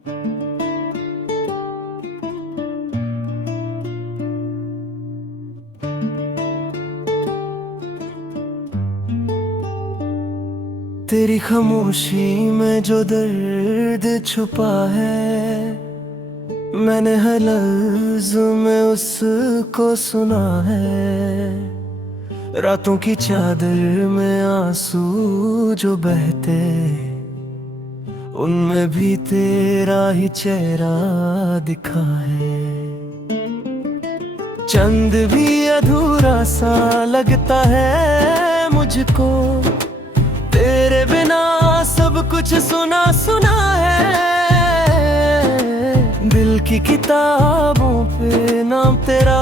तेरी खामोशी में जो दर्द छुपा है, मैंने हर लफ्ज़ में उसको सुना है। रातों की चादर में आंसू जो बहते, उनमें भी तेरा ही चेहरा दिखा है। चंद भी अधूरा सा लगता है मुझको, तेरे बिना सब कुछ सुना सुना है। दिल की किताबों पे नाम तेरा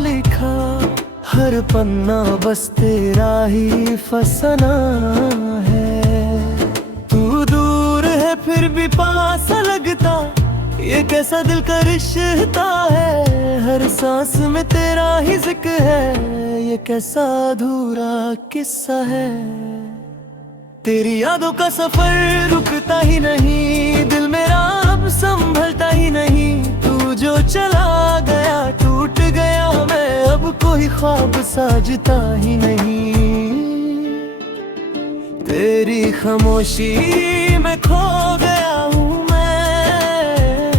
लिखा, हर पन्ना बस तेरा ही फसाना है। तू दूर है फिर भी पास लगता, ये कैसा दिल का रिश्ता है। हर सांस में तेरा ही जिक्र है, ये कैसा अधूरा किस्सा है। तेरी यादों का सफर रुकता ही नहीं, दिल मेरा अब संभलता ही नहीं। तू जो चला गया टूट गया मैं, अब कोई ख्वाब साजता ही नहीं। तेरी खामोशी में खो गया हूँ मैं,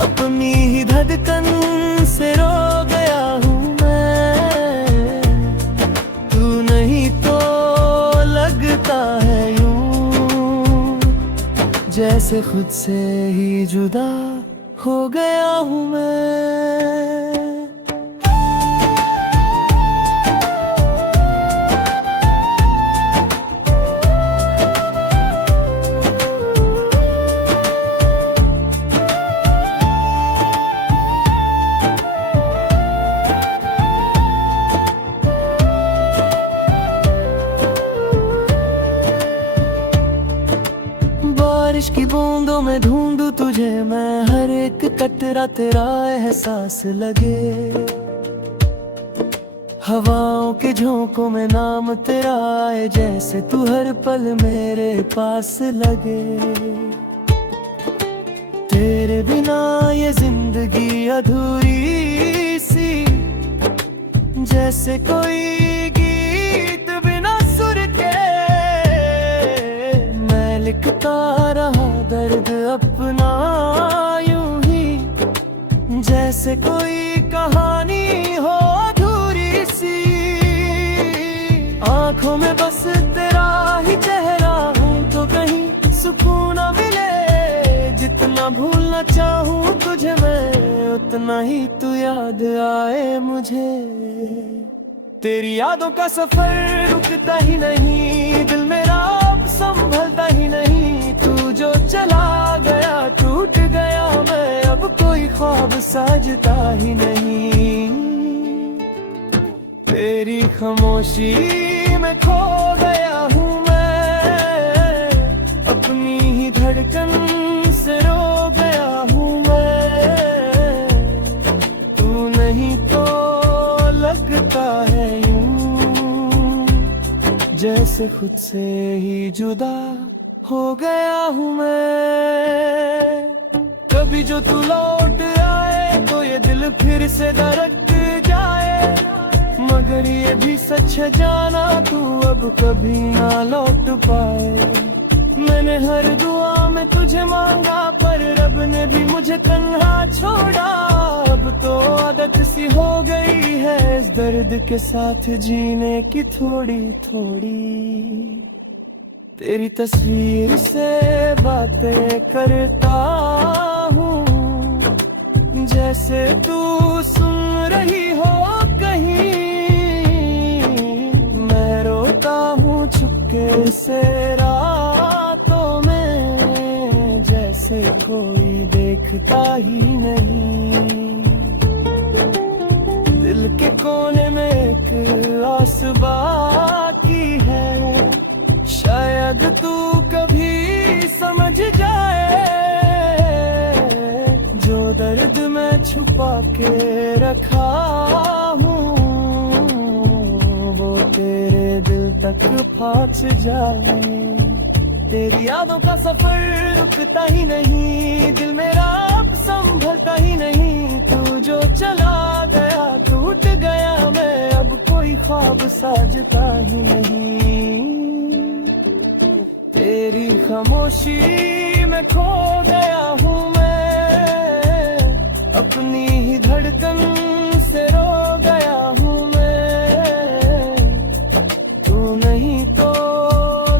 अपनी ही धड़कन से रो गया हूँ मैं। तू नहीं तो लगता है जैसे खुद से ही जुदा हो गया हूँ मैं। बारिश की बूंदों में ढूंढूं तुझे मैं, हर एक कतरा तेरा एहसास लगे। हवाओं के झोंकों में नाम तेरा आए, जैसे तू हर पल मेरे पास लगे। तेरे बिना ये जिंदगी अधूरी सी, जैसे कोई गीत बिना सुर के। मैं लिखता रहा दर्द अपना यूं ही, जैसे कोई कहानी हो अधूरी सी। आंखों में बस तेरा ही चेहरा हूँ, तो कहीं सुकून न मिले। जितना भूलना चाहूँ तुझे मैं, उतना ही तू याद आए मुझे। तेरी यादों का सफर रुकता ही नहीं, दिल मेरा अब संभलता ही नहीं। तू जो चला गया टूट गया मैं, अब कोई ख्वाब साजता ही नहीं। तेरी खामोशी में खो गया हूँ मैं, अपनी ही धड़कन से रो गया हूँ मैं। तू नहीं तो लगता है यूं, जैसे खुद से ही जुदा हो गया हूँ मैं। कभी जो तू लौट आए तो ये दिल फिर से धड़क जाए, मगर ये भी सच है जाना तू अब कभी ना लौट पाए। मैंने हर दुआ में तुझे मांगा, पर रब ने भी मुझे तन्हा छोड़ा। अब तो आदत सी हो गई है इस दर्द के साथ जीने की थोड़ी थोड़ी। तेरी तस्वीर से बातें करता हूँ, जैसे तू सुन रही हो कहीं। मैं रोता हूँ चुपके से रातों में, जैसे कोई देखता ही नहीं। दिल के कोने में एक आस बाकी है, शायद तू कभी समझ जाए। जो दर्द मैं छुपा के रखा हूँ, वो तेरे दिल तक पहुँच जाए। तेरी यादों का सफर रुकता ही नहीं, ख्वाब साजता ही नहीं। तेरी खामोशी में खो गया हूँ मैं, अपनी ही धड़कन से रो गया हूँ मैं। तू नहीं तो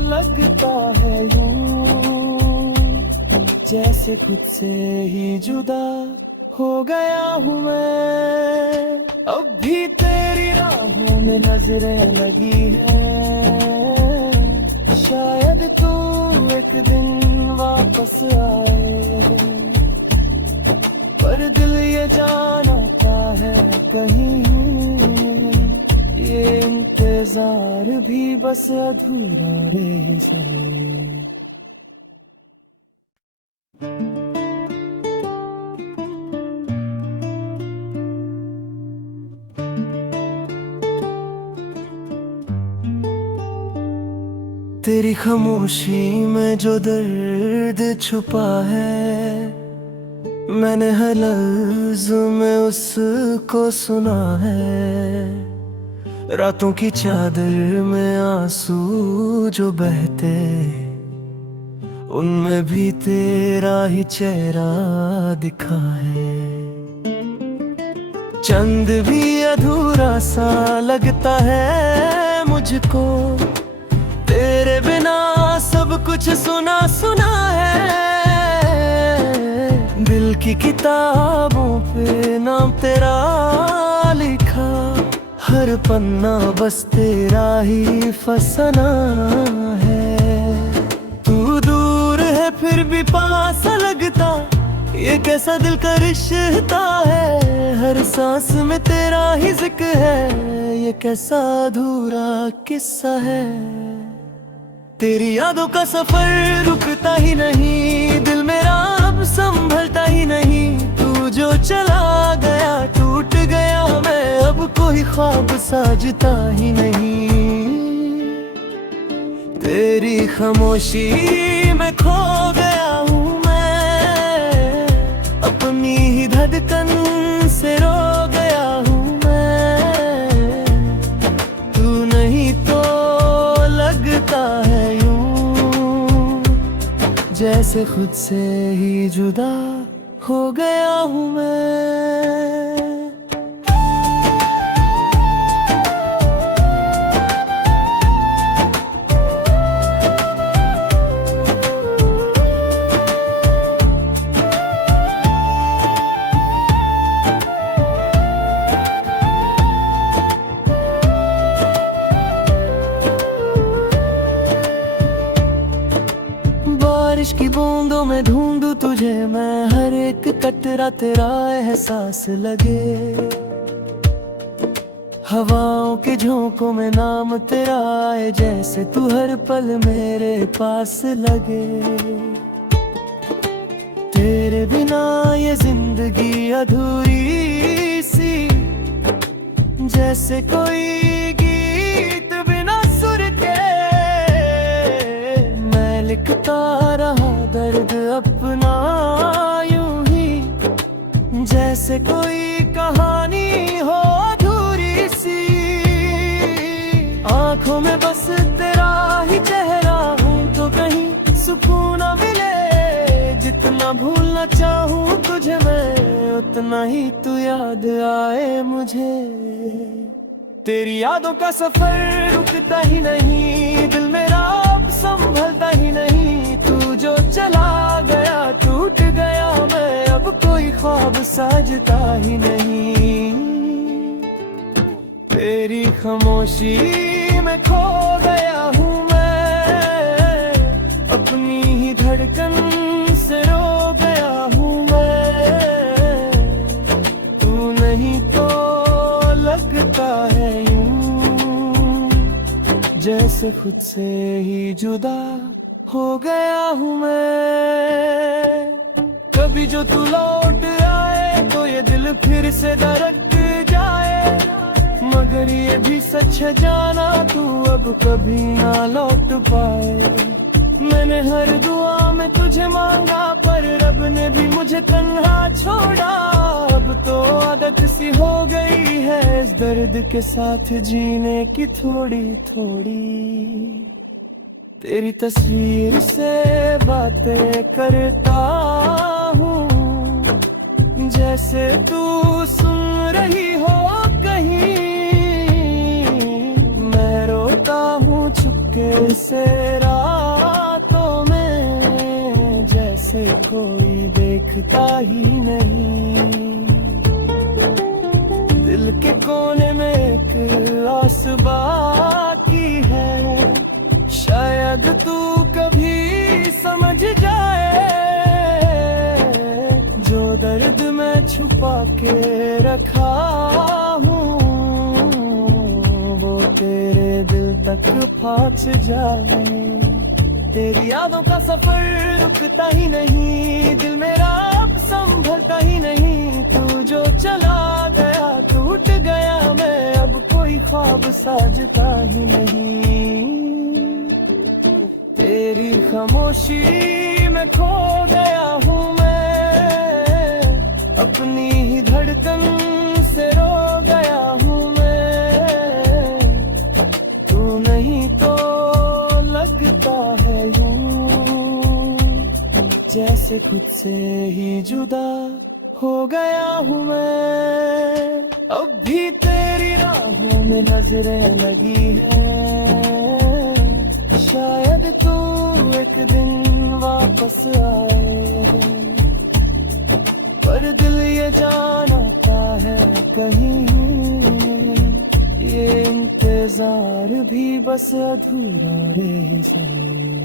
लगता है यूं, जैसे खुद से ही जुदा हो गया हूँ मैं। अब भी तेरी राहों में नजरें लगी है, शायद तू एक दिन वापस आए। पर दिल ये जानता है कहीं ये इंतजार भी बस अधूरा रह जाए। तेरी खामोशी में जो दर्द छुपा है, मैंने हर लफ्ज़ में उसको सुना है। रातों की चादर में आंसू जो बहते, उनमें भी तेरा ही चेहरा दिखा है। चंद भी अधूरा सा लगता है मुझको, तेरे बिना सब कुछ सुना सुना है। दिल की किताबों पे नाम तेरा लिखा, हर पन्ना बस तेरा ही फसाना है। तू दूर है फिर भी पास लगता, ये कैसा दिल का रिश्ता है। हर सांस में तेरा ही जिक्र है, ये कैसा अधूरा किस्सा है। तेरी यादों का सफर रुकता ही नहीं, दिल मेरा अब संभलता ही नहीं। तू जो चला गया टूट गया मैं, अब कोई ख्वाब साजता ही नहीं। तेरी खामोशी में खो गया हूँ मैं, अपनी ही धड़कन से रो गया हूँ मैं। तू नहीं तो लगता है जैसे खुद से ही जुदा हो गया हूँ मैं। बारिश की बूंदों में ढूंढूं तुझे मैं, हर एक कतरा तेरा एहसास लगे। हवाओं के झोंकों में नाम तेरा आए, जैसे तू हर पल मेरे पास लगे। तेरे बिना ये जिंदगी अधूरी सी, जैसे कोई गीत बिना सुर के। मैं लिखता रहा दर्द अपना यूं ही, जैसे कोई कहानी हो अधूरी सी। आंखों में बस तेरा ही चेहरा हूँ तो कहीं सुकून न मिले। जितना भूलना चाहूँ तुझे मैं, उतना ही तू याद आए मुझे। तेरी यादों का सफर रुकता ही नहीं, दिल मेरा अब संभलता ही नहीं। तू जो चला गया टूट गया मैं, अब कोई ख्वाब साजता ही नहीं। तेरी खामोशी में खो गया हूँ मैं, अपनी ही धड़कन से रो गया हूँ मैं। तू नहीं तो लगता है यूं, जैसे खुद से ही जुदा हो गया हूँ मैं। कभी जो तू लौट आए तो ये दिल फिर से धड़क जाए, मगर ये भी सच है जाना तू अब कभी ना लौट पाए। मैंने हर दुआ में तुझे मांगा पर रब ने भी मुझे तन्हा छोड़ा। अब अब तो आदत सी हो गई है इस दर्द के साथ जीने की थोड़ी थोड़ी। तेरी तस्वीर से बातें करता हूँ जैसे तू सुन रही हो कहीं। मैं रोता हूँ चुपके से रातों में जैसे कोई देखता ही नहीं। दिल के कोने में एक आस बाकी है, शायद तू कभी समझ जाए। जो दर्द मैं छुपा के रखा हूँ वो तेरे दिल तक पहुँच जाए। तेरी यादों का सफर रुकता ही नहीं, दिल मेरा अब संभलता ही नहीं। तू जो चला गया टूट गया मैं, अब कोई ख्वाब साजता ही नहीं। तेरी खामोशी में खो गया हूँ मैं, अपनी ही धड़कन से रो गया हूँ मैं। तू नहीं तो लगता है यूं जैसे खुद से ही जुदा हो गया हूँ मैं। अब भी तेरी राहों में नजरें लगी है, शायद तू एक दिन वापस आए। पर दिल ये जानता है कहीं ये इंतजार भी बस अधूरा रह जाए।